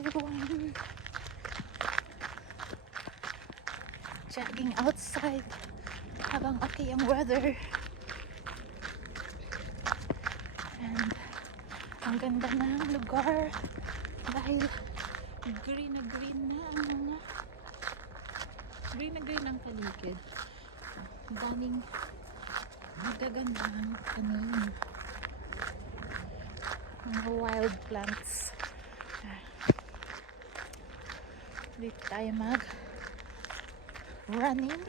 everyone. Jogging outside habang okay ang weather. And ang ganda ng lugar dahil green na ang paligid. Ang daming magagandang tanim. Mga wild plants. Dito tayo running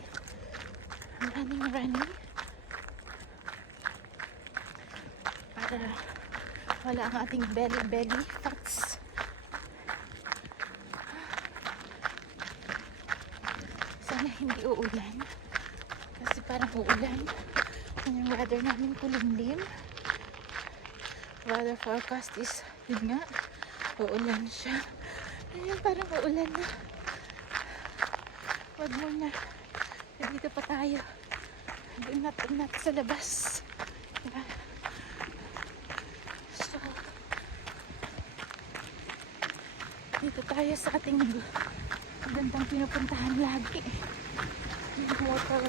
para wala ang ating belly fats. Sana hindi uulan kasi parang uulan. Yung weather namin kulimlim. Weather forecast is yun nga, uulan siya. Ayun, parang uulan na. Wag muna. Dito pa tayo. Inat sa labas. Diba? So, dito tayo sa ating magandang pinupuntahan lagi. Yung water.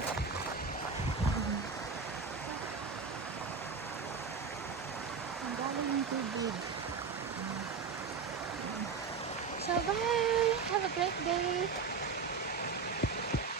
Ang galing ng tubig. So, bye! Have a great day!